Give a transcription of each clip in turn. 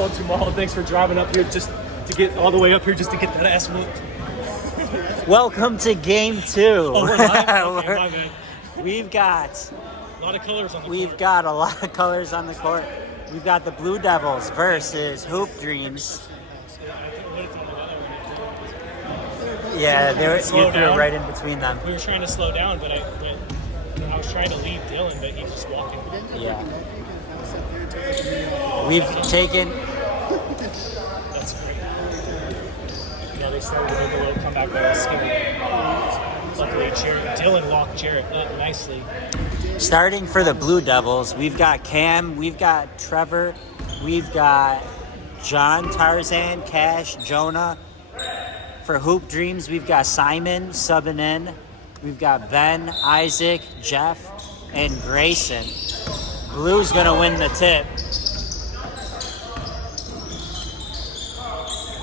told Jamal, thanks for driving up here just to get all the way up here just to get that ass whooped. Welcome to game 2. Oh, we're live? Okay, my bad. We've got A lot of colors on the We've court. got a lot of colors on the court. We've got the Blue Devils versus Hoop Dreams. Yeah, you Slow threw down. it right in between them. We were trying to slow down, but I was trying to lead Dylan, but he's just walking. Yeah. We've taken. That's great. Yeah, they started to make a little comeback by scared. Luckily, Dylan walked Jarrett up nicely. Starting for the Blue Devils, we've got Cam, we've got Trevor, we've got John, Tarzan, Cash, Jonah. For Hoop Dreams, we've got Simon subbing in. We've got Ben, Isaac, Jeff, and Grayson. Blue's gonna win the tip.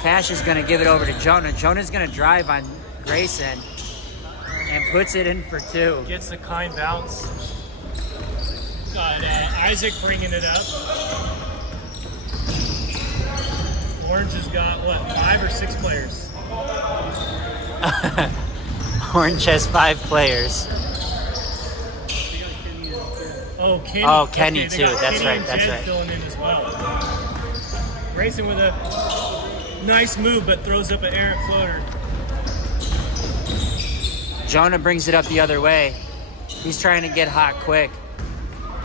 Cash is gonna give it over to Jonah. Jonah's gonna drive on Grayson and puts it in for 2. Gets a kind bounce. Got Isaac bringing it up. Orange has got, 5 or 6 players? Orange has 5 players. Oh, Kenny. Oh, Kenny Okay, they too. got That's Kenny right, and that's Jen right. filling in as well. Grayson with a nice move, but throws up an errant floater. Jonah brings it up the other way. He's trying to get hot quick.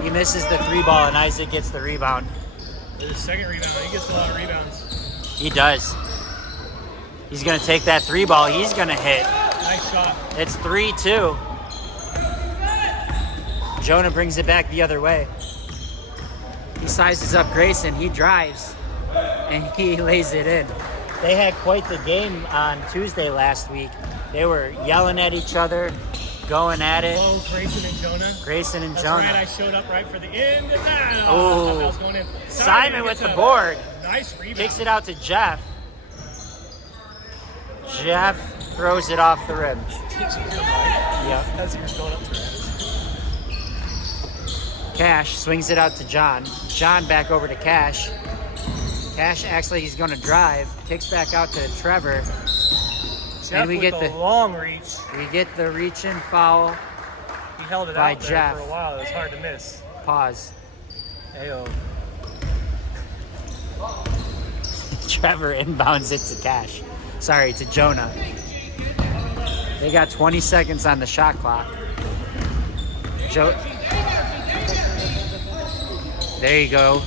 He misses the 3 ball and Isaac gets the rebound. With his second rebound, he gets a lot of rebounds. He does. He's going to take that 3 ball. He's going to hit. Nice shot. It's 3-2. Jonah brings it back the other way. He sizes up Grayson. He drives. And he lays it in. They had quite the game on Tuesday last week. They were yelling at each other, going at it. Oh, Grayson and Jonah. Grayson and That's Jonah. right, I showed up right for the end. I thought Oh. I was going in. Simon with gets the a board. Nice rebound. Kicks it out to Jeff. Jeff throws it off the rim. Yep. As he was going up to it. Cash swings it out to John. John back over to Cash. Cash acts like he's going to drive. Kicks back out to Trevor. Jeff And we with get the the long reach. we get the reach and foul. He held it by out there Jeff. for a while. It was hard to miss. Pause. Ayo. Trevor inbounds it to Cash. Sorry, to Jonah. They got 20 seconds on the shot clock. There you go.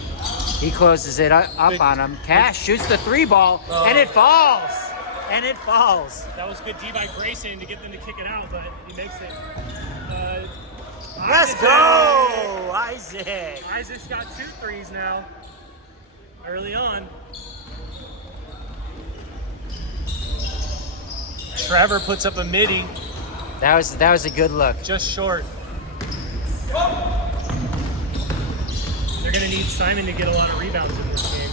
He closes it up on him. Cash shoots the 3 ball, and it falls. And it falls. That was good D by Grayson to get them to kick it out, but he makes it. Let's go, Isaac. Isaac's got 2 threes now. Early on. Trevor puts up a midi, That was a good look. just short. They're going to need Simon to get a lot of rebounds in this game.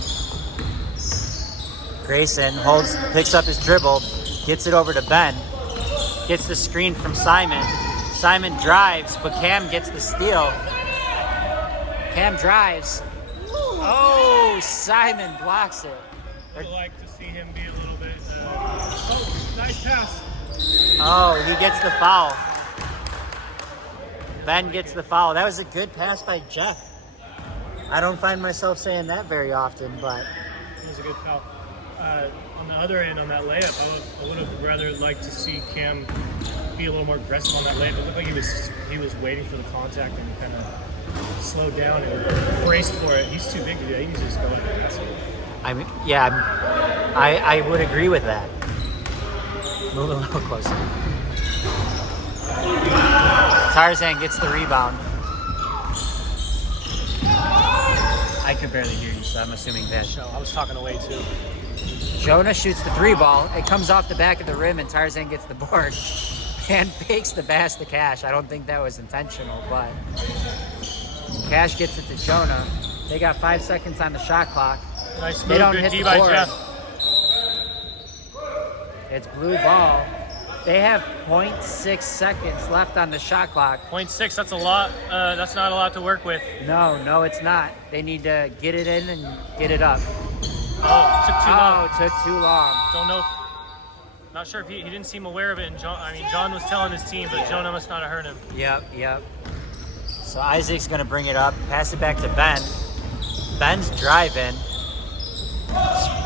Grayson picks up his dribble, gets it over to Ben, gets the screen from Simon. Simon drives, but Cam gets the steal. Cam drives. Oh, Simon blocks it. I'd like to see him be a little bit. Oh, nice pass. Oh, he gets the foul. Ben gets the foul. That was a good pass by Jeff. I don't find myself saying that very often, but It was a good foul. On the other end, on that layup, I would have rather liked to see Cam be a little more aggressive on that layup. It looked like he was waiting for the contact and kind of slowed down and braced for it. He's too big to do that. He needs to just go ahead and pass it. I would agree with that. Move a little closer. Tarzan gets the rebound. I could barely hear you, so I'm assuming that. So I was talking away too. Jonah shoots the 3 ball. It comes off the back of the rim, and Tarzan gets the board and fakes the pass to Cash. I don't think that was intentional, but Cash gets it to Jonah. They got 5 seconds on the shot clock. Nice They move, don't good hit D the by board. Jeff. It's blue ball. They have 0.6 seconds left on the shot clock. 0.6, that's a lot. That's not a lot to work with. No, it's not. They need to get it in and get it up. Oh, took too long. Oh, took too long. Don't know. Not sure if he didn't seem aware of it. And John was telling his team, but Jonah must not have heard him. Yep. So Isaac's going to bring it up, pass it back to Ben. Ben's driving,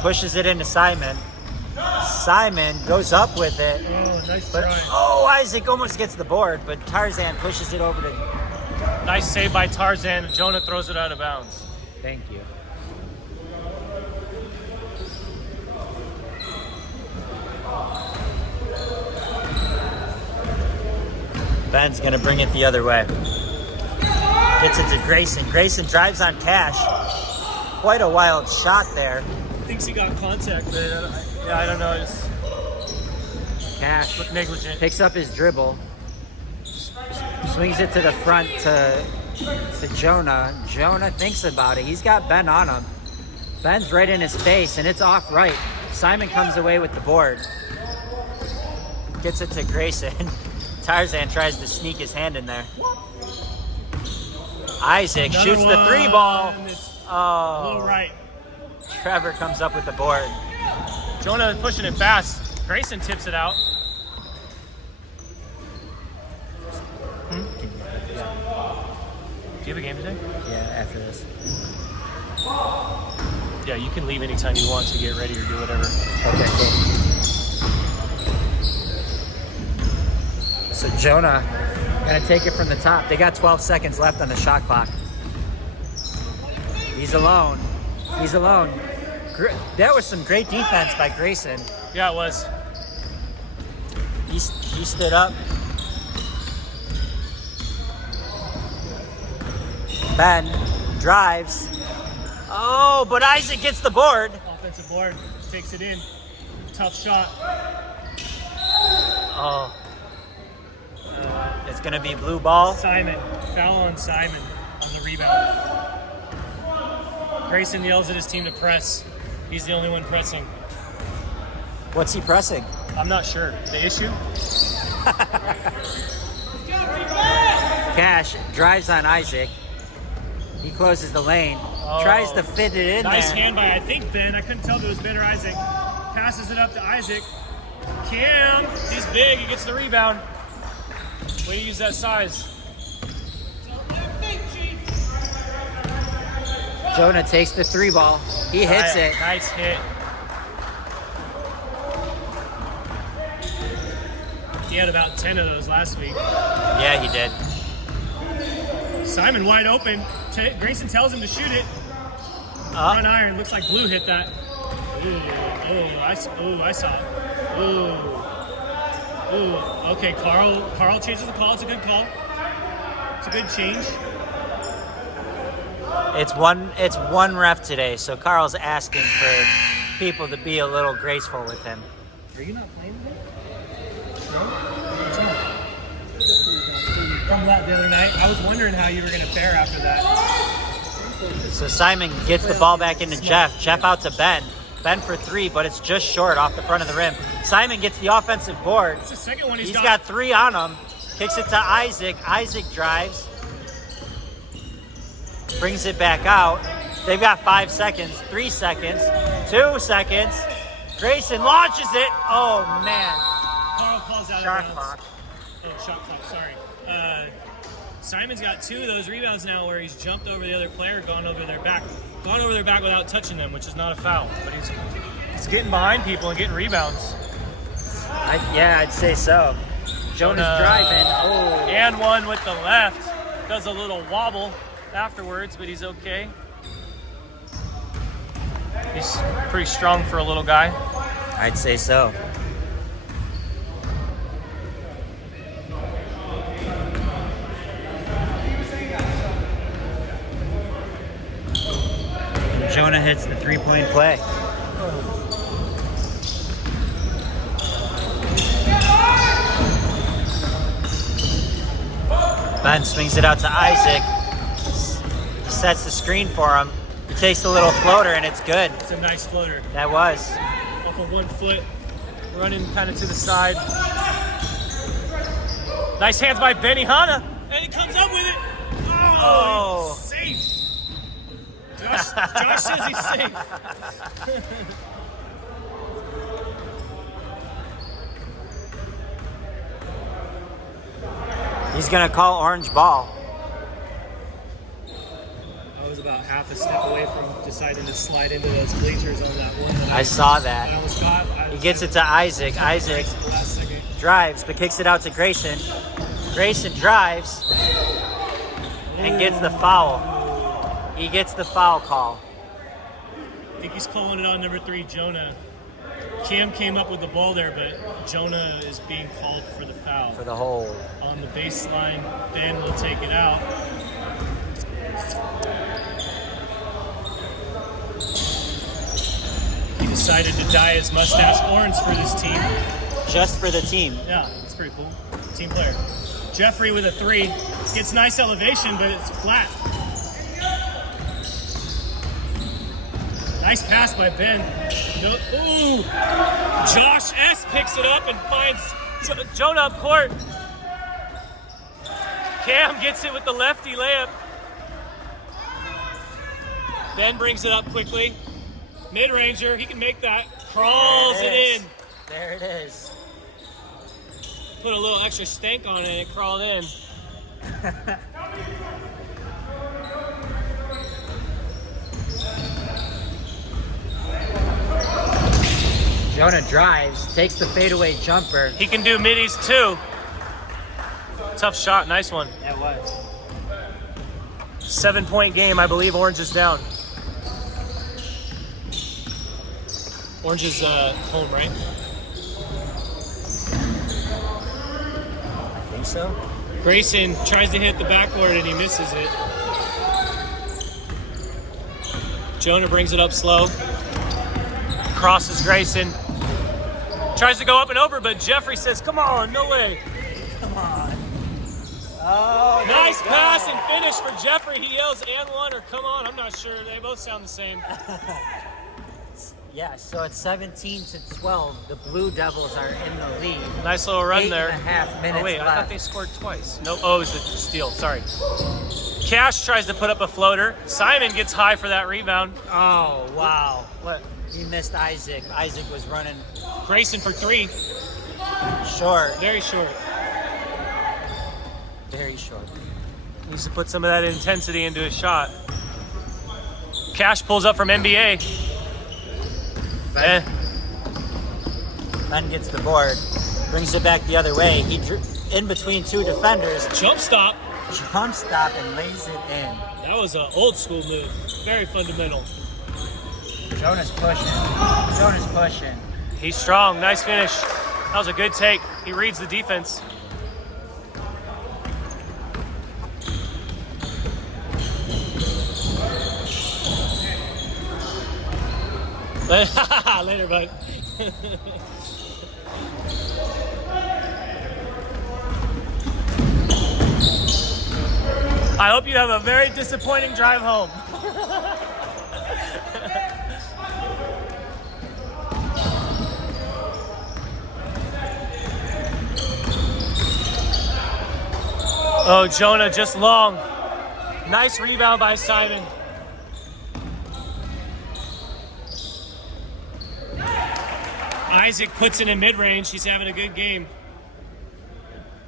pushes it into Simon. Simon goes up with it. Oh, nice But, try. oh, Isaac almost gets the board, but Tarzan pushes it over to... Nice save by Tarzan. Jonah throws it out of bounds. Thank you. Ben's going to bring it the other way. Gets it to Grayson. Grayson drives on Cash. Quite a wild shot there. Thinks he got contact, but I don't know. Just Cash looked negligent. picks up his dribble. Swings it to the front to Jonah. Jonah thinks about it. He's got Ben on him. Ben's right in his face, and it's off right. Simon comes away with the board. Gets it to Grayson. Tarzan tries to sneak his hand in there. Isaac Another shoots the one. 3 ball. It's a Oh, little right. Trevor comes up with the board. Jonah is pushing it fast. Grayson tips it out. Do you have a game today? Yeah, after this. Yeah, you can leave anytime you want to get ready or do whatever. Okay, cool. So Jonah gonna take it from the top. They got 12 seconds left on the shot clock. He's alone. That was some great defense by Grayson. Yeah, it was. He stood up. Ben drives. Oh, but Isaac gets the board. Offensive board. Takes it in. Tough shot. Oh. It's gonna be blue ball. Simon. Foul on Simon on the rebound. Grayson yells at his team to press. He's the only one pressing. What's he pressing? I'm not sure. The issue? Cash drives on Isaac. He closes the lane. Oh. Tries to fit it in Nice there. hand by, I think, Ben. I couldn't tell if it was Ben or Isaac. Passes it up to Isaac. Cam, he's big. He gets the rebound. Way to use that size. Jonah takes the 3 ball. He hits it. Nice hit. He had about 10 of those last week. Yeah, he did. Simon wide open. Grayson tells him to shoot it. Front iron. Looks like Blue hit that. I saw it. Okay, Carl changes the call. It's a good call. It's a good change. It's one ref today, so Carl's asking for people to be a little graceful with him. Are you not playing today? No? What's wrong? From that the other night, I was wondering how you were going to fare after that. So Simon gets the ball back into Jeff. Jeff out to Ben. Ben for 3, but it's just short off the front of the rim. Simon gets the offensive board. It's the second one He's got 3 on him. Kicks it to Isaac. Isaac drives. Brings it back out. They've got 5 seconds, 3 seconds, 2 seconds. Grayson launches it. Oh, man. Carl calls out Shot of bounds. clock. Oh, shot clock, sorry. Simon's got 2 of those rebounds now where he's jumped over the other player, gone over their back without touching them, which is not a foul. But he's getting behind people and getting rebounds. I'd say so. Jonah's driving. Oh. And one with the left. Does a little wobble afterwards, but he's okay. He's pretty strong for a little guy. I'd say so. Jonah hits the 3-point play. Ben swings it out to Isaac. He sets the screen for him. He takes the little floater and it's good. It's a nice floater. That was. Off of 1 foot, running kind of to the side. Nice hands by Benny Hanna, and he comes up with it. Oh, Oh. safe. Josh says he's safe. He's gonna call orange ball. I was about half a step away from deciding to slide into those bleachers on that one. That I saw I that. almost got. He gets it to Isaac. Isaac Last second. drives, but kicks it out to Grayson. Grayson drives and gets the foul. He gets the foul call. I think he's calling it on number 3, Jonah. Cam came up with the ball there, but Jonah is being called for the foul. For the hold. On the baseline, Ben will take it out. He decided to dye his mustache orange for this team. Just for the team. Yeah, that's pretty cool. Team player. Jeffrey with a 3. Gets nice elevation, but it's flat. Nice pass by Ben. Ooh! Josh S. picks it up and finds Jonah up court. Cam gets it with the lefty layup. Ben brings it up quickly. Mid-ranger, he can make that. Crawls it in. There it is. Put a little extra stank on it and it crawled in. Jonah drives, takes the fadeaway jumper. He can do middies too. Tough shot, nice one. It was. 7-point game, I believe Orange is down. Orange is home, right? I think so. Grayson tries to hit the backboard and he misses it. Jonah brings it up slow. Crosses Grayson. Tries to go up and over, but Jeffrey says, come on, no way. Come on. Oh, there Nice we go. pass and finish for Jeffrey. He yells and one or come on, I'm not sure. They both sound the same. Yeah, so it's 17-12. The Blue Devils are in the lead. Nice little run there. 8.5 minutes Oh wait, left. I thought they scored twice. No, oh, it was the steal, sorry. Cash tries to put up a floater. Simon gets high for that rebound. Oh, wow. What? He missed Isaac. Isaac was running Grayson for 3. short. Very short. Very short. Needs to put some of that intensity into his shot. Cash pulls up from NBA. Ben gets the board. Brings it back the other way. He in between 2 defenders. Jump stop. Jump stop and lays it in. That was an old school move. Very fundamental. Jonah's pushing. Jonah's pushing. He's strong. Nice finish. That was a good take. He reads the defense. Later, bud. I hope you have a very disappointing drive home. Oh, Jonah just long. Nice rebound by Simon. Isaac puts it in mid-range. He's having a good game.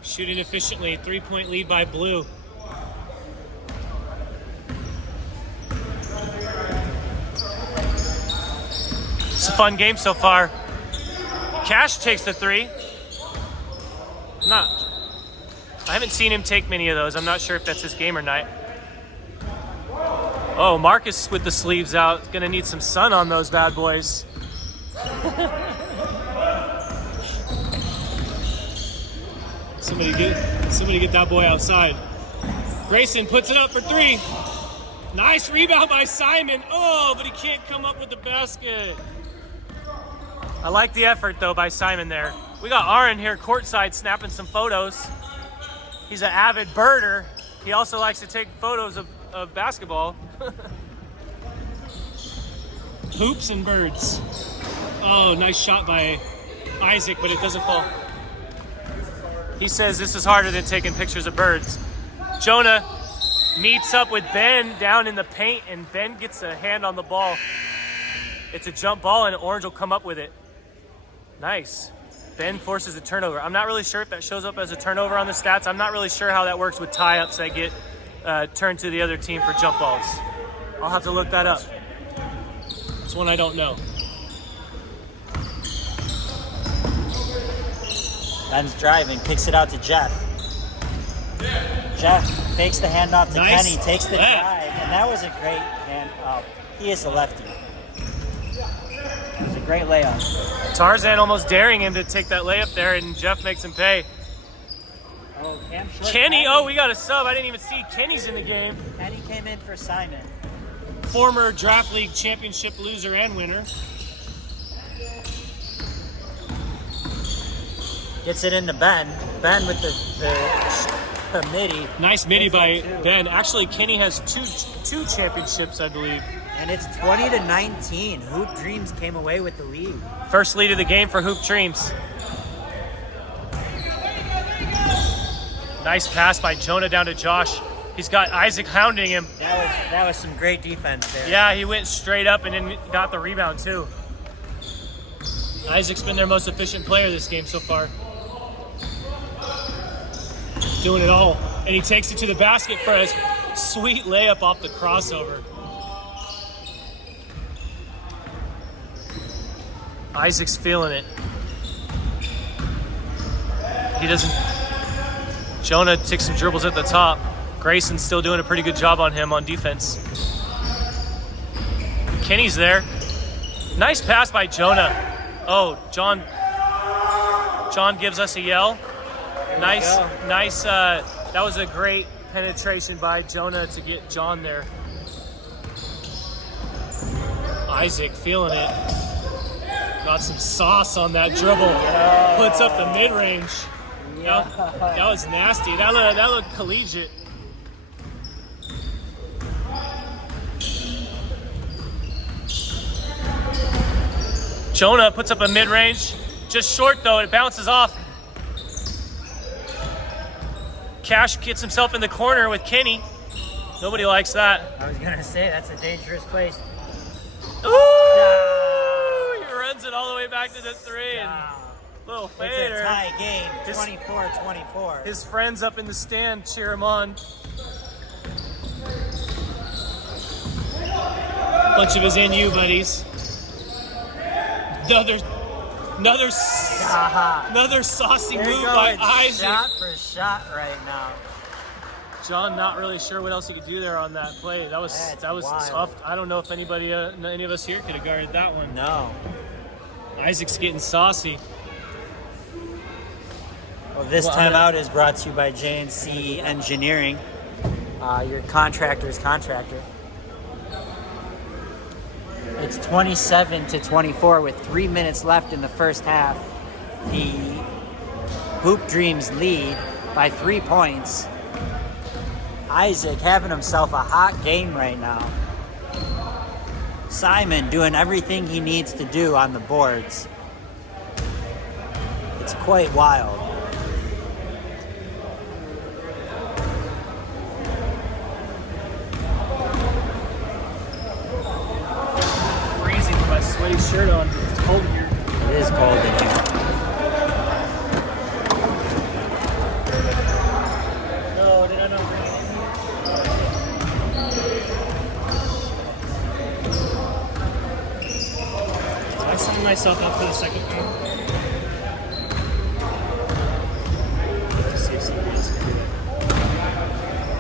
Shooting efficiently. 3-point lead by Blue. It's a fun game so far. Cash takes the 3. I haven't seen him take many of those. I'm not sure if that's his game or not. Oh, Marcus with the sleeves out. Gonna need some sun on those bad boys. Somebody get that boy outside. Grayson puts it up for 3. Nice rebound by Simon. Oh, but he can't come up with the basket. I like the effort though by Simon there. We got Aaron here courtside snapping some photos. He's an avid birder. He also likes to take photos of basketball. Hoops and birds. Oh, nice shot by Isaac, but it doesn't fall. He says this is harder than taking pictures of birds. Jonah meets up with Ben down in the paint, and Ben gets a hand on the ball. It's a jump ball, and Orange will come up with it. Nice. Ben forces a turnover. I'm not really sure if that shows up as a turnover on the stats. I'm not really sure how that works with tie-ups that get turned to the other team for jump balls. I'll have to look that up. It's one I don't know. Ben's driving, kicks it out to Jeff. Jeff fakes the handoff to Nice. Kenny, takes the Yeah. drive, and that was a great hand. He is a lefty. It was a great layup. Tarzan almost daring him to take that layup there, and Jeff makes him pay. Oh, Cam Short. Kenny, oh, we got a sub. I didn't even see Kenny's in the game. Kenny came in for Simon. Former Draft League championship loser and winner. Gets it into Ben. Ben with the midi. Nice midi by Two. Ben. Actually, Kenny has two championships, I believe. And it's 20-19. Hoop Dreams came away with the lead. First lead of the game for Hoop Dreams. Nice pass by Jonah down to Josh. He's got Isaac hounding him. That was some great defense there. Yeah, he went straight up and then got the rebound too. Isaac's been their most efficient player this game so far. Doing it all. And he takes it to the basket for a sweet layup off the crossover. Isaac's feeling it. He doesn't. Jonah takes some dribbles at the top. Grayson's still doing a pretty good job on him on defense. Kenny's there. Nice pass by Jonah. Oh, John gives us a yell. Nice. That was a great penetration by Jonah to get John there. Isaac feeling it. Got some sauce on that dribble. Puts up the mid-range. That was nasty. That looked collegiate. Jonah puts up a mid-range. Just short though, it bounces off. Cash gets himself in the corner with Kenny. Nobody likes that. I was gonna say that's a dangerous place. Ooh! He runs it all the way back to the three. And little It's fader. a tie game, 24-24. His friends up in the stand cheer him on. Bunch of his NU buddies. Another saucy They're move by going Isaac. shot for shot right now. John not really sure what else he could do there on that play. That was wild. tough. I don't know if any of us here could have guarded that one. No. Isaac's getting saucy. Well, this timeout is brought to you by JNC Engineering, your contractor's contractor. It's 27-24 with 3 minutes left in the first half. The Hoop Dreams lead by 3 points. Isaac having himself a hot game right now. Simon doing everything he needs to do on the boards. It's quite wild. Freezing with my sweaty shirt on. It's cold here. It is cold in here. No, did I not bring it in? Did I sign myself up for the second game? To see if somebody else can do it.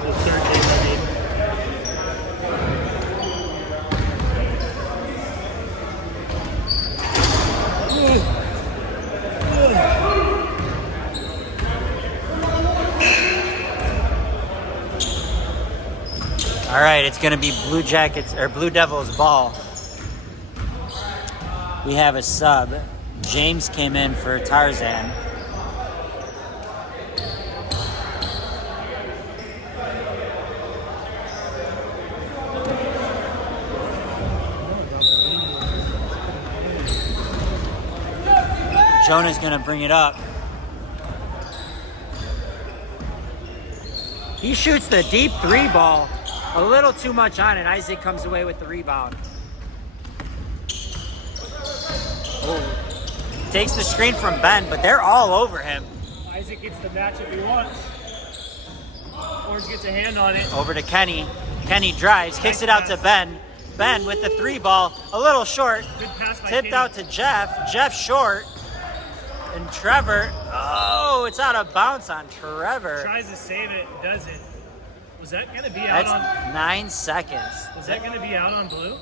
The third game, I mean. All right, it's going to be Blue Devils ball. We have a sub. James came in for Tarzan. Jonah's going to bring it up. He shoots the deep 3 ball. A little too much on it. Isaac comes away with the rebound. Oh. Takes the screen from Ben, but they're all over him. Isaac gets the matchup he wants. Orange gets a hand on it. Over to Kenny. Kenny drives, kicks it out to Ben. Ben with the 3 ball, a little short. Good pass by Tipped Kenny. out to Jeff. Jeff short. And Trevor. Oh, it's out of bounds on Trevor. Tries to save it, does it. Was that going to be out That's on... 9 seconds. Was that going to be out on blue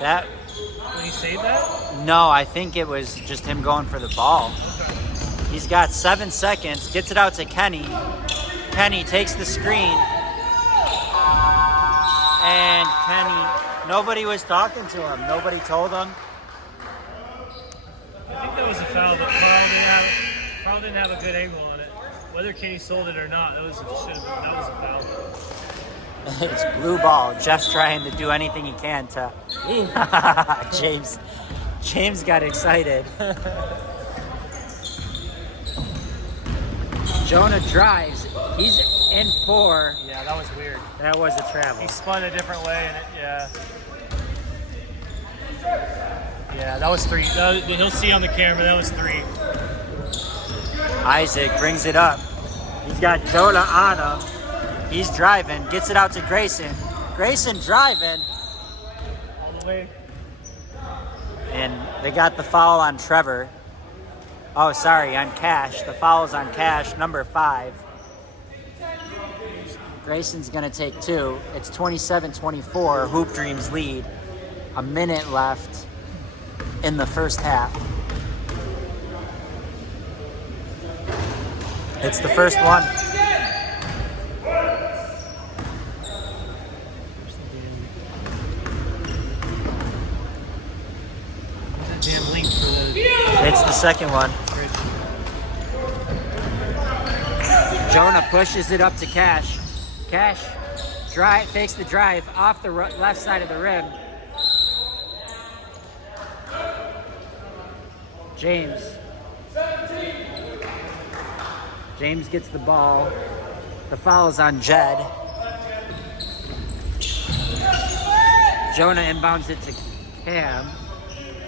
That when he saved that? No, I think it was just him going for the ball. He's got 7 seconds, gets it out to Kenny. Kenny takes the screen. And Kenny, nobody was talking to him. Nobody told him. I think that was a foul, but Carl didn't have a good angle on it. Whether Kenny sold it or not, that was a foul. It's blue ball. Jeff's trying to do anything he can to... James got excited. Jonah drives. He's in 4. Yeah, that was weird. That was a travel. He spun a different way, and yeah, that was 3. He'll see on the camera, that was 3. Isaac brings it up. He's got Jonah on him. He's driving, gets it out to Grayson. Grayson driving, All the way. and they got the foul on Trevor. Oh, sorry, on Cash. The foul's on Cash, number 5. Grayson's gonna take 2. It's 27-24, Hoop Dreams lead. A minute left in the first half. It's the first one. Damn link for the... It's the second one. Jonah pushes it up to Cash. Cash fakes the drive off the left side of the rim. James gets the ball. The foul is on Jed. Jonah inbounds it to Cam.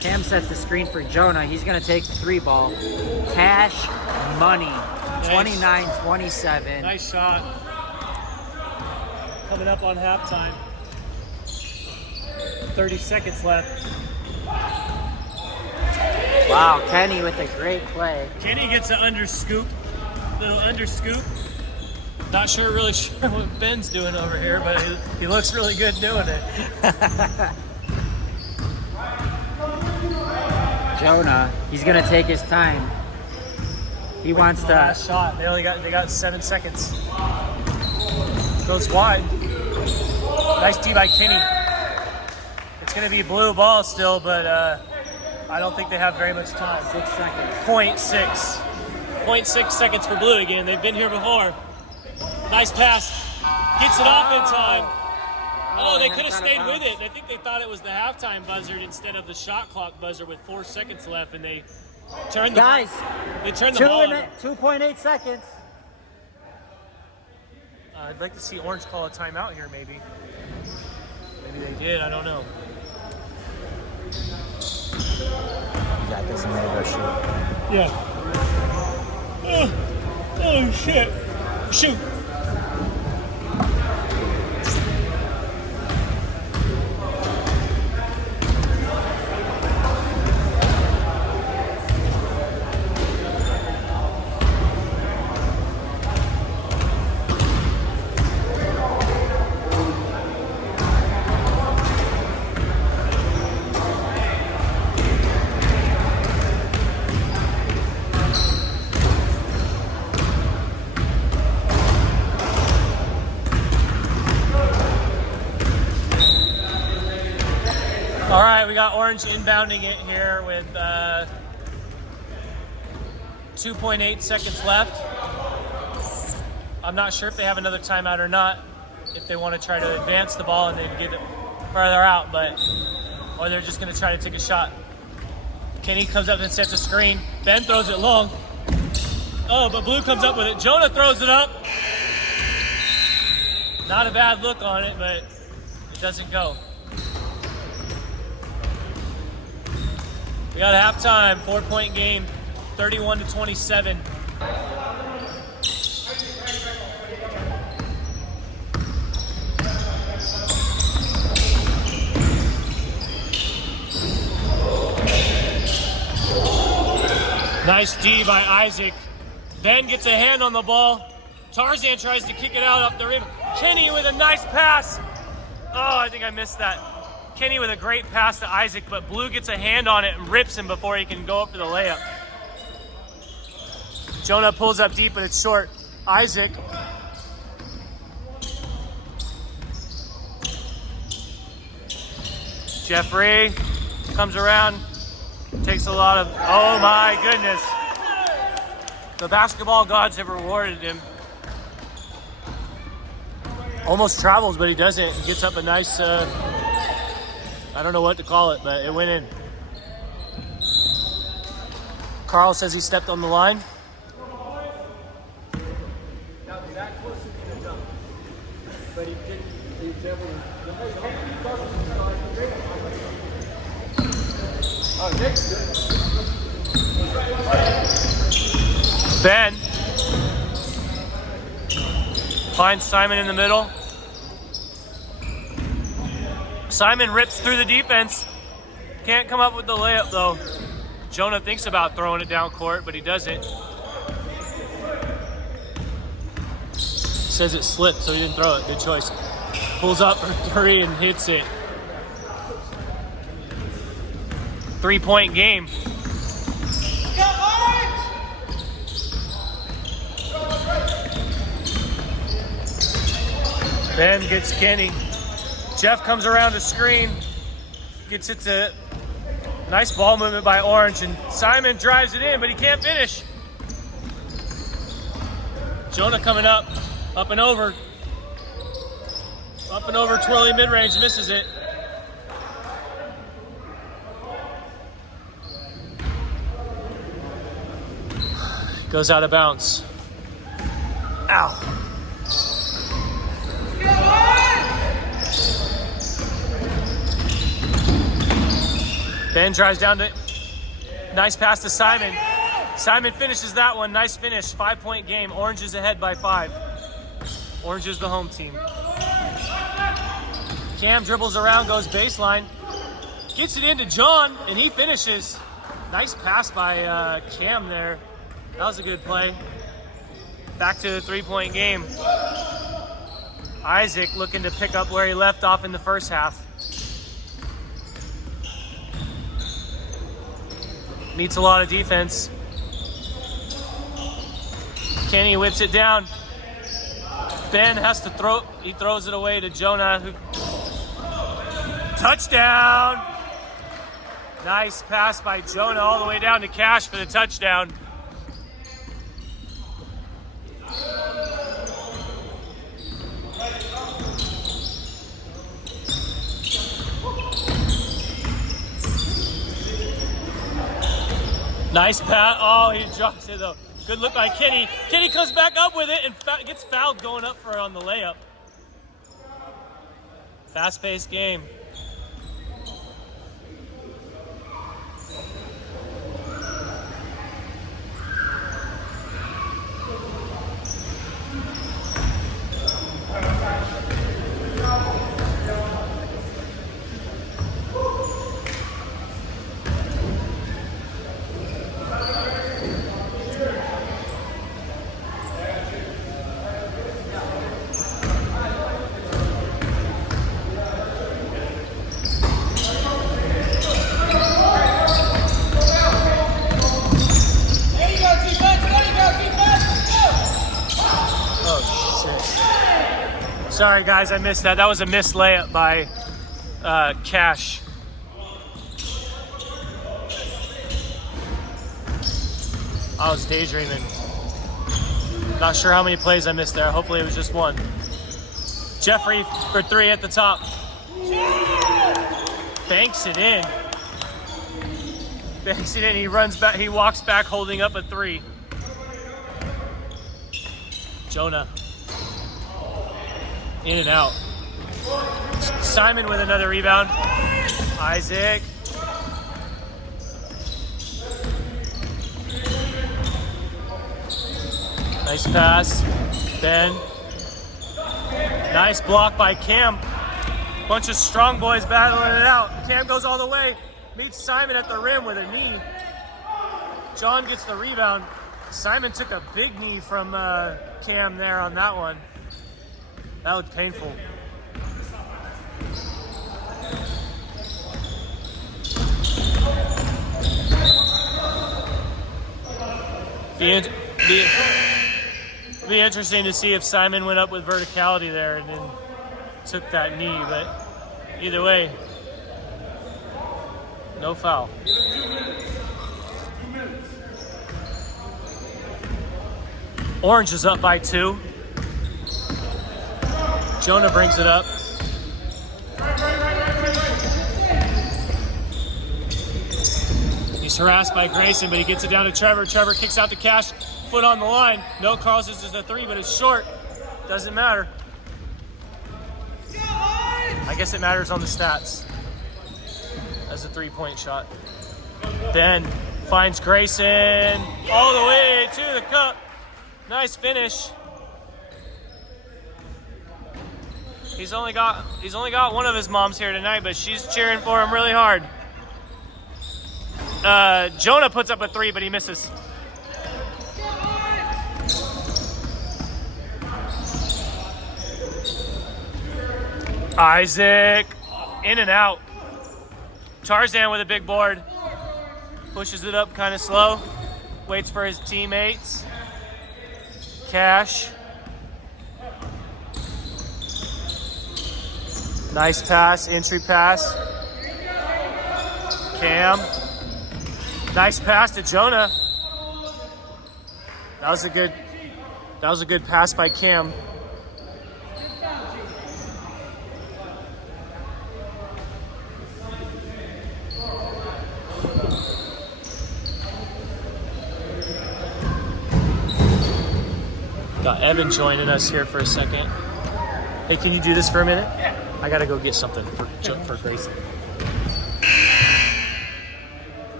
Cam sets the screen for Jonah. He's going to take the 3 ball. Cash money. 29-27. Nice shot. Coming up on halftime. 30 seconds left. Wow, Kenny with a great play. Kenny gets an little under scoop. Not sure what Ben's doing over here, but he looks really good doing it. Jonah, he's gonna take his time. He wants to. Last shot. They got 7 seconds. Goes wide. Nice D by Kenny. It's gonna be blue ball still, but I don't think they have very much time. 6 seconds. 0.6 seconds for blue again. They've been here before. Nice pass. Gets it off in time. Oh, they could have stayed with it. I think they thought it was the halftime buzzer instead of the shot clock buzzer with 4 seconds left, and they turned the Guys, they turned the ball. 2.8 seconds. I'd like to see Orange call a timeout here, maybe. Maybe they did. I don't know. You got this. I'm gonna go shoot. Yeah. Oh shit! Shoot! All right, we got Orange inbounding it here with 2.8 seconds left. I'm not sure if they have another timeout or not, if they want to try to advance the ball and then get it further out, or they're just going to try to take a shot. Kenny comes up and sets a screen. Ben throws it long. Oh, but Blue comes up with it. Jonah throws it up. Not a bad look on it, but it doesn't go. We got halftime, 4-point game, 31-27. Nice D by Isaac. Ben gets a hand on the ball. Tarzan tries to kick it out up the rim. Kenny with a nice pass. Oh, I think I missed that. Kenny with a great pass to Isaac, but Blue gets a hand on it and rips him before he can go up for the layup. Jonah pulls up deep, but it's short. Isaac. Jeffrey comes around, takes a lot of, oh my goodness. The basketball gods have rewarded him. Almost travels, but he doesn't. He gets up a nice, I don't know what to call it, but it went in. Carl says he stepped on the line. Ben finds Simon in the middle. Simon rips through the defense. Can't come up with the layup though. Jonah thinks about throwing it down court, but he doesn't. Says it slipped, so he didn't throw it. Good choice. Pulls up for three and hits it. 3-point game. Ben gets Kenny. Jeff comes around the screen, gets it to nice ball movement by Orange, and Simon drives it in, but he can't finish. Jonah coming up and over. Up and over, twirly mid-range, misses it. Goes out of bounds. Ow. Ben drives down to, nice pass to Simon. Simon finishes that one, nice finish, 5-point game. Orange is ahead by 5. Orange is the home team. Cam dribbles around, goes baseline, gets it into John, and he finishes. Nice pass by Cam there. That was a good play. Back to the 3-point game. Isaac looking to pick up where he left off in the first half. Meets a lot of defense. Kenny whips it down. Ben has to throw, he throws it away to Jonah. Touchdown! Nice pass by Jonah all the way down to Cash for the touchdown. Nice pass. Oh, he drops it though. Good look by Kenny. Kenny comes back up with it and gets fouled going up for on the layup. Fast-paced game. Sorry guys, I missed that. That was a missed layup by Cash. I was daydreaming. Not sure how many plays I missed there. Hopefully it was just one. Jeffrey for 3 at the top. Banks it in. Banks it in. He runs back. He walks back holding up a 3. In and out. Simon with another rebound. Isaac. Nice pass. Ben. Nice block by Cam. Bunch of strong boys battling it out. Cam goes all the way. Meets Simon at the rim with a knee. John gets the rebound. Simon took a big knee from Cam there on that one. That looked painful. Be interesting to see if Simon went up with verticality there and then took that knee, but either way, no foul. Orange is up by 2. Jonah brings it up. He's harassed by Grayson, but he gets it down to Trevor. Trevor kicks out to Cash, foot on the line. No calls, this is a 3, but it's short. Doesn't matter. I guess it matters on the stats. That's a 3-point shot. Ben finds Grayson all the way to the cup. Nice finish. He's only got one of his moms here tonight, but she's cheering for him really hard. Jonah puts up a 3, but he misses. Isaac, in and out. Tarzan with a big board. Pushes it up kind of slow. Waits for his teammates. Cash. Nice pass, entry pass. Cam. Nice pass to Jonah. That was a good pass by Cam. Got Evan joining us here for a second. Hey, can you do this for a minute? Yeah. I gotta go get something for Grayson.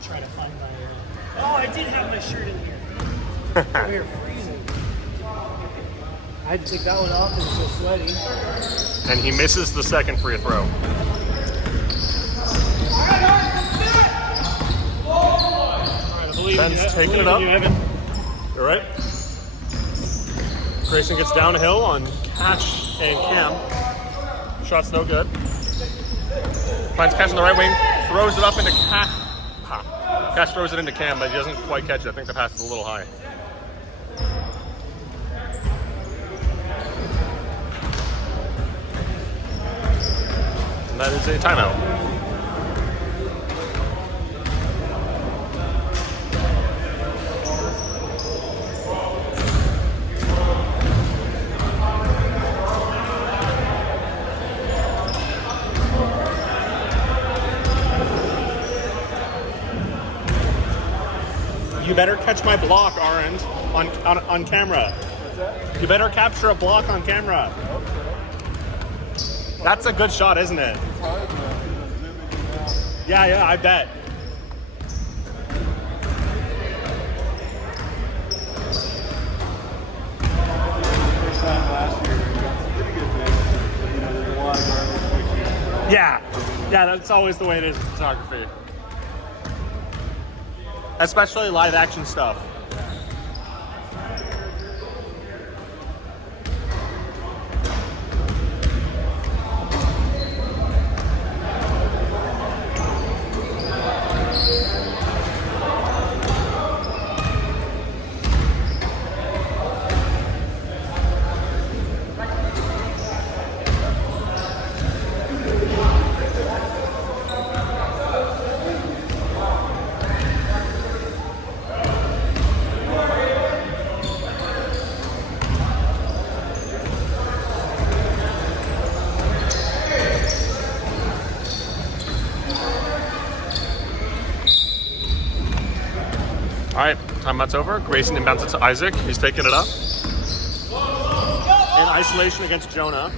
Try to find my. Oh, I did have my shirt in here. We are freezing. I had to take that one off. It's so sweaty. And he misses the second free throw. Ben's taking it up. All right. Grayson gets downhill on Cash and Cam. Shot's no good. Finds Cash on the right wing, throws it up into Cash. Cash throws it into Cam, but he doesn't quite catch it. I think the pass is a little high. And that is a timeout. You better catch my block, Arend, on camera. You better capture a block on camera. That's a good shot, isn't it? Yeah, I bet. Yeah, that's always the way it is in photography. Especially live action stuff. All right, timeout's over. Grayson inbounds it to Isaac. He's taking it up. in isolation against Jonah.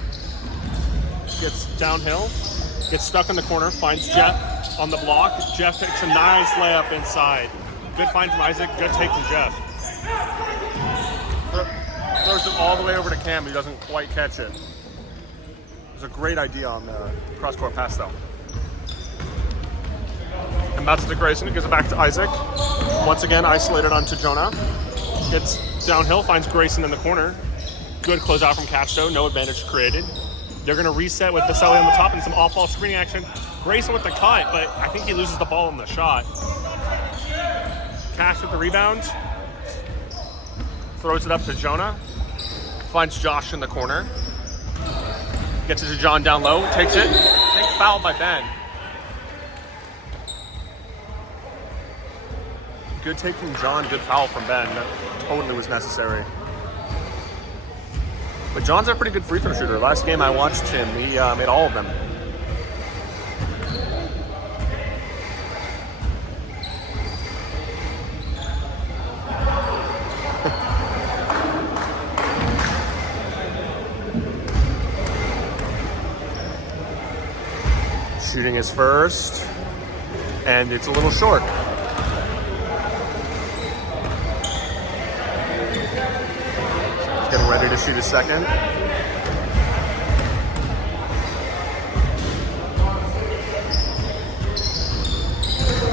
Gets downhill, gets stuck in the corner, finds Jeff on the block. Jeff takes a nice layup inside. Good find from Isaac, good take from Jeff. Throws it all the way over to Cam, he doesn't quite catch it. It was a great idea on the cross-court pass though. And that's to Grayson, gives it back to Isaac. Once again, isolated onto Jonah. Gets downhill, finds Grayson in the corner. Good closeout from Cash though, no advantage created. They're gonna reset with Vesely on the top and some off-ball screening action. Grayson with the cut, but I think he loses the ball on the shot. Cash with the rebound. Throws it up to Jonah. Finds Josh in the corner. Gets it to John down low, takes it. I think fouled by Ben. Good take from John, good foul from Ben. That totally was necessary. But John's a pretty good free throw shooter. Last game I watched him, he made all of them. Shooting his first, and it's a little short. Getting ready to shoot a second.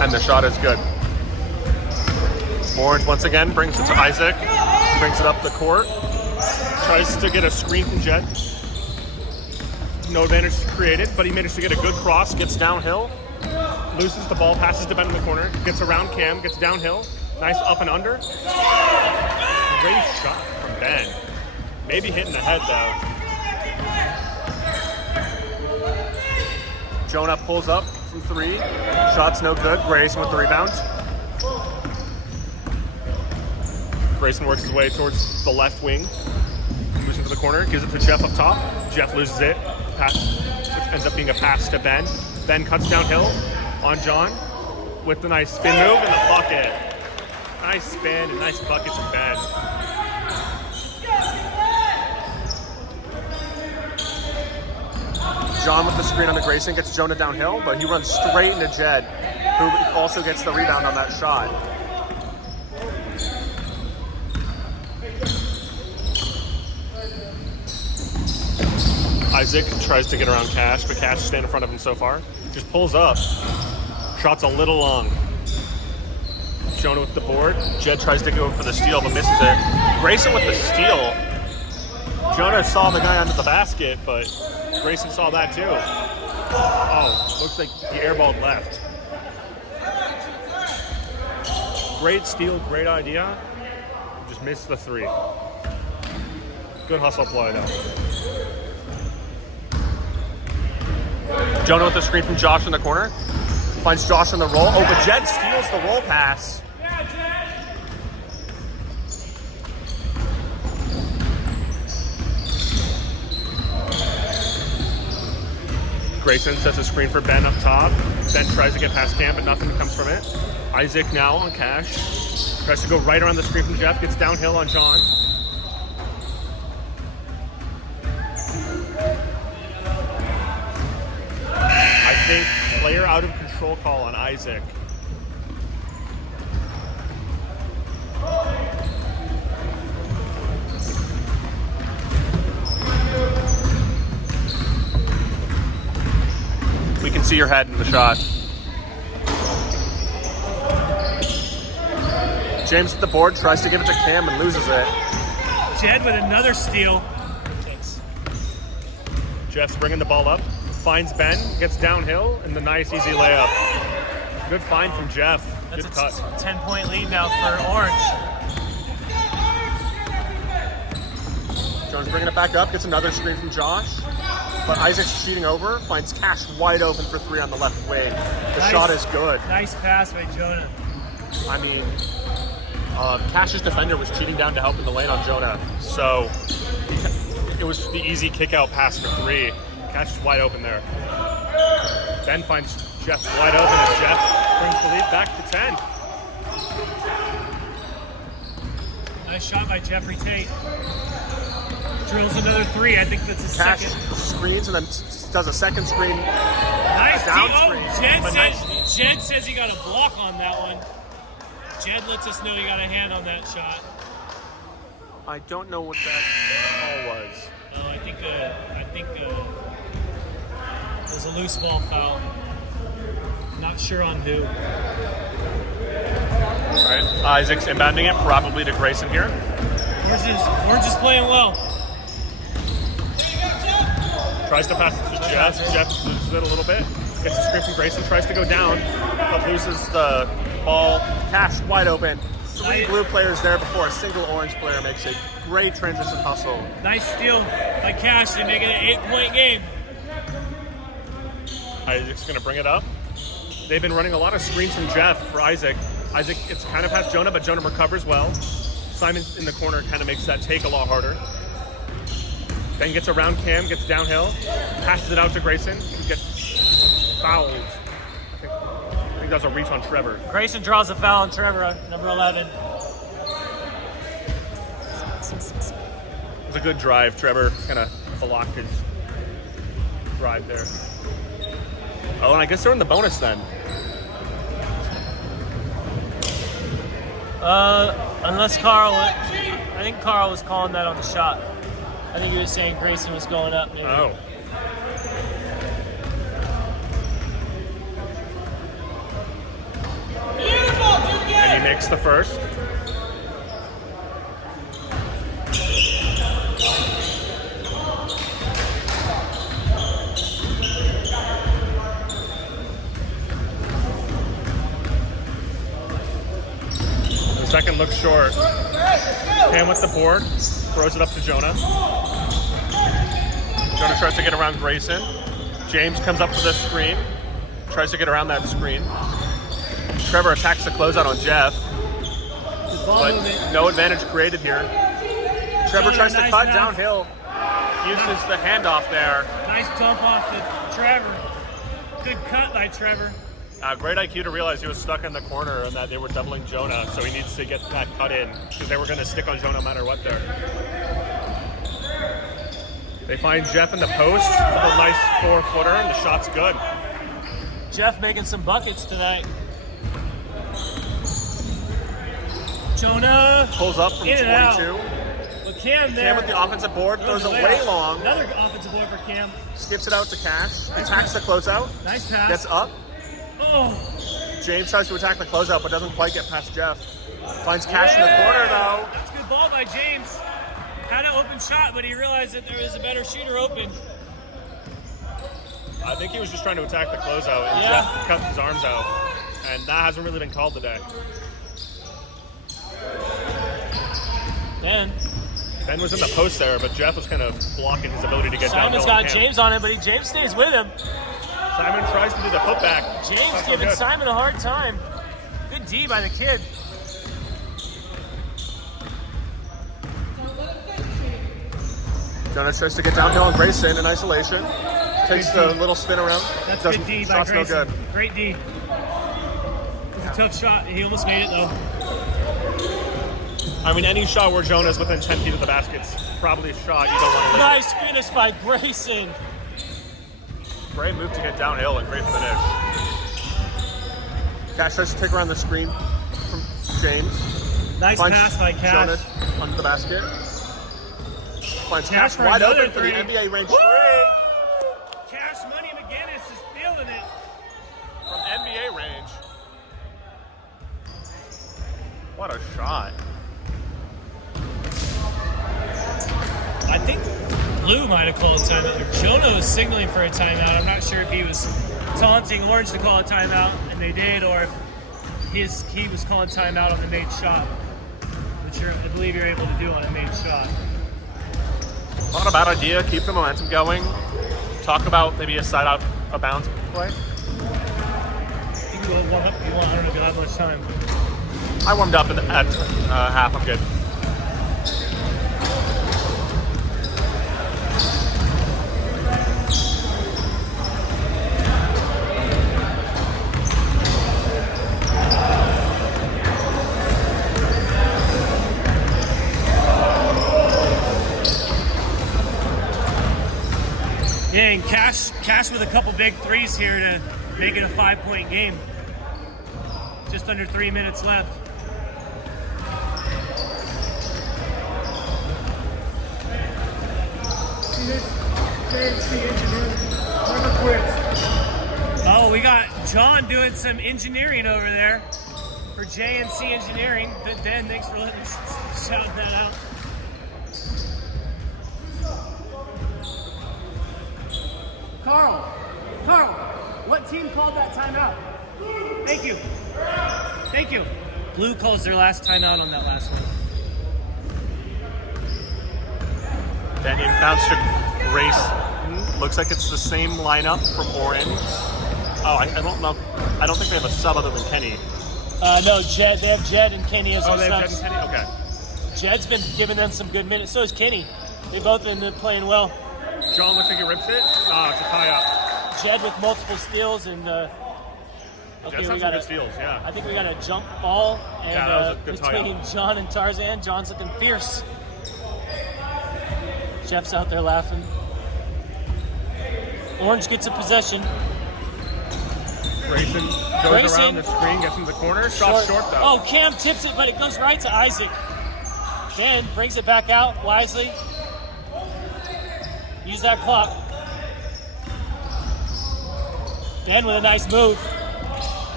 And the shot is good. Orange once again brings it to Isaac. Brings it up the court. Tries to get a screen from Jet. No advantage created, but he managed to get a good cross. Gets downhill. Loses the ball, passes to Ben in the corner. Gets around Cam, gets downhill. Nice up and under. Great shot from Ben. Maybe hitting the head though. Jonah pulls up from three. Shot's no good. Grayson with the rebound. Grayson works his way towards the left wing. Moves into the corner. Gives it to Jeff up top. Jeff loses it. Pass, which ends up being a pass to Ben. Ben cuts downhill on John with the nice spin move and the bucket. Nice spin and nice bucket from Ben. John with the screen on the Grayson gets Jonah downhill, but he runs straight into Jed, who also gets the rebound on that shot. Isaac tries to get around Cash, but Cash is staying in front of him so far. Just pulls up. Shot's a little long. Jonah with the board. Jed tries to go for the steal, but misses it. Grayson with the steal. Jonah saw the guy under the basket, but Grayson saw that too. Oh, looks like he airballed left. Great steal, great idea. Just missed the three. Good hustle play though. Jonah with the screen from Josh in the corner. Finds Josh on the roll. Oh, but Jed steals the roll pass. Grayson sets a screen for Ben up top. Ben tries to get past Cam, but nothing comes from it. Isaac now on Cash. Tries to go right around the screen from Jeff. Gets downhill on John. I think player out of control call on Isaac. We can see your head in the shot. James at the board, tries to give it to Cam and loses it. Jed with another steal. Jeff's bringing the ball up, finds Ben, gets downhill, and the nice easy layup. Good find from Jeff. That's Good a cut. 10-point lead now for Orange. Jones bringing it back up, gets another screen from Josh. But Isaac's cheating over, finds Cash wide open for three on the left wing. The shot is good. Nice pass by Jonah. I mean, Cash's defender was cheating down to help in the lane on Jonah. So it was the easy kick out pass for three. Cash is wide open there. Ben finds Jeff wide open and Jeff brings the lead back to 10. Nice shot by Jeffrey Tate. Drills another three. I think that's a Cash second. screens and then does a second screen. Nice down screen. screen. But Jed says he got a block on that one. Jed lets us know he got a hand on that shot. I don't know what that call was. I think it was a loose ball foul. Not sure on who. All right, Isaac's inbounding it, probably to Grayson here. We're just playing well. Tries to pass it to Jeff. Jeff loses it a little bit. Gets a screen from Grayson, tries to go down, but loses the ball. Cash wide open. 3 blue players there before a single orange player makes a great transition hustle. Nice steal by Cash to make it an 8-point game. Isaac's going to bring it up. They've been running a lot of screens from Jeff for Isaac. Isaac, it's kind of past Jonah, but Jonah recovers well. Simon in the corner kind of makes that take a lot harder. Then gets around Cam, gets downhill, passes it out to Grayson, who gets fouled. I think that's a reach on Trevor. Grayson draws a foul on Trevor, number 11. It was a good drive. Trevor kind of blocked his drive there. Oh, and I guess they're in the bonus then. Unless Carl, I think Carl was calling that on the shot. I think he was saying Grayson was going up. Maybe. Oh. And he makes the first. The second looks short. Cam with the board, throws it up to Jonah. Jonah tries to get around Grayson. James comes up to the screen, tries to get around that screen. Trevor attacks the closeout on Jeff, but no advantage created here. Trevor tries to cut downhill, uses the handoff there. Nice dump off to Trevor. Good cut by Trevor. Great IQ to realize he was stuck in the corner and that they were doubling Jonah, so he needs to get that cut in because they were going to stick on Jonah no matter what there. They find Jeff in the post with a nice 4-footer, and the shot's good. Jeff making some buckets tonight. Jonah Pulls up from 22. But Cam there. Cam with the offensive board, throws it way long. Another offensive board for Cam. Skips it out to Cash. Attacks the closeout. Nice pass. Gets up. Oh. James tries to attack the closeout, but doesn't quite get past Jeff. Finds Cash in the corner, though. That's a good ball by James. Had an open shot, but he realized that there was a better shooter open. I think he was just trying to attack the closeout, and Jeff cut his arms out. And that hasn't really been called today. Ben was in the post there, but Jeff was kind of blocking his ability to get down. Simon's got James on him, but James stays with him. Simon tries to do the putback. James giving Simon a hard time. Good D by the kid. Jonas tries to get downhill on Grayson in isolation. Takes the little spin around. That's good D by Shot's Grayson. no good. Great D. It was a tough shot. He almost made it though. I mean, any shot where Jonah's within 10 feet of the basket's probably a shot you don't want to lose. Nice finish by Grayson. Great move to get downhill and great finish. Cash tries to take around the screen from James. Nice pass by Cash. Jonas under the basket. Finds Cash Cash for wide another open for the three. NBA range Woo! three. Cash Money McGinnis is feeling it. From NBA range. What a shot. I think Lou might have called a timeout. Or Jonah was signaling for a timeout. I'm not sure if he was taunting Orange to call a timeout, and they did, or if he was calling timeout on the made shot, which I believe you're able to do on a made shot. Not a bad idea. Keep the momentum going. Talk about maybe a side out of bounds play. You can go warm up if you want. I don't know if you'll have much time. I warmed up at half. I'm good. Dang, Cash with a couple big threes here to make it a 5-point game. Just under 3 minutes left. Oh, we got John doing some engineering over there for JNC Engineering. Ben, thanks for letting us shout that out. Carl, what team called that timeout? Thank you. Thank you. Blue calls their last timeout on that last one. Then inbounds to Grace. Looks like it's the same lineup from Orange. Oh, I don't know. I don't think they have a sub other than Kenny. No, Jed. They have Jed and Kenny as Oh, their they have Jed subs. and Kenny? Okay. Jed's been giving them some good minutes. So is Kenny. They've both been playing well. John looks like he rips it. Oh, it's a tie up. Jed with multiple steals and That's we some got good steals, yeah. I think we got a jump ball and Yeah, that was a good between tie-up. John and Tarzan. John's looking fierce. Jeff's out there laughing. Orange gets a possession. Grayson goes around the screen, gets in the corner, shot short though. Oh, Cam tips it, but it goes right to Isaac. Dan brings it back out wisely. Use that clock. Dan with a nice move.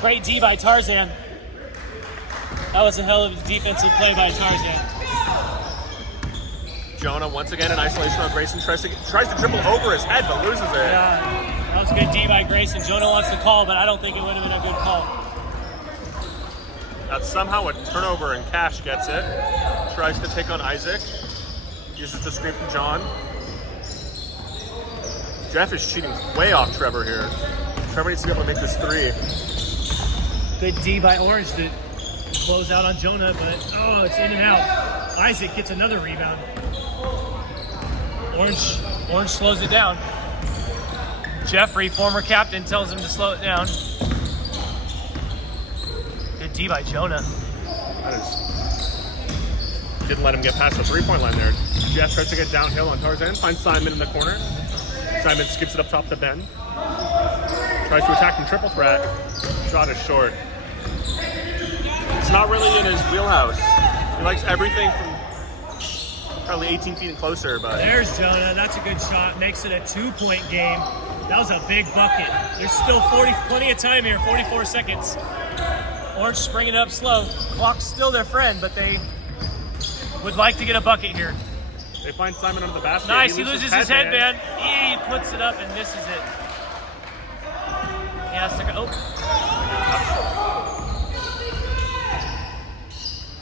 Great D by Tarzan. That was a hell of a defensive play by Tarzan. Jonah once again in isolation on Grayson, tries to dribble over his head but loses it. Yeah, that was a good D by Grayson. Jonah wants the call, but I don't think it would have been a good call. That's somehow a turnover and Cash gets it. Tries to take on Isaac. Uses the screen from John. Jeff is cheating way off Trevor here. Trevor needs to be able to make this three. Good D by Orange to close out on Jonah, but it's in and out. Isaac gets another rebound. Orange slows it down. Jeffrey, former captain, tells him to slow it down. Good D by Jonah. That is, didn't let him get past the three-point line there. Jeff tries to get downhill on Tarzan, finds Simon in the corner. Simon skips it up top to Ben. Tries to attack from triple threat. Shot is short. It's not really in his wheelhouse. He likes everything from probably 18 feet and closer, but There's Jonah. That's a good shot. Makes it a 2-point game. That was a big bucket. There's still plenty of time here. 44 seconds. Orange springing it up slow. Clock's still their friend, but they would like to get a bucket here. they find Simon under the basket. Nice. He loses his headband. He puts it up and misses it. He has to go.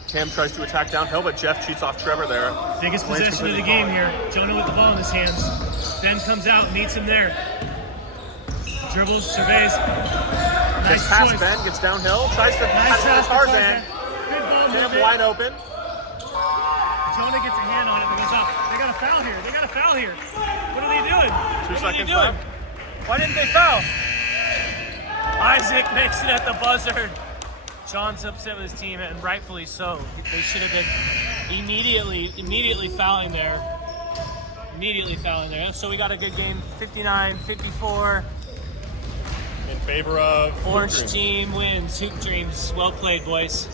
Cam tries to attack downhill, but Jeff cheats off Trevor there. Biggest Lane's possession of the completely game here. Jonah with the ball in his hands. Ben comes out, meets him there. Dribbles, surveys. Nice Gets past choice. Ben, gets downhill, tries to Nice pass pass to to Tarzan. Good ball Cam movement. wide open. Jonah gets a hand on it and goes up. They got a foul here. What are they doing? 2 What are they seconds doing? left. Why didn't they foul? Isaac makes it at the buzzer. John's upset with his team, and rightfully so. They should have been immediately fouling there. So we got a good game, 59-54. In favor of Orange Hoop Dreams. team wins. Hoop Dreams. Well played, boys.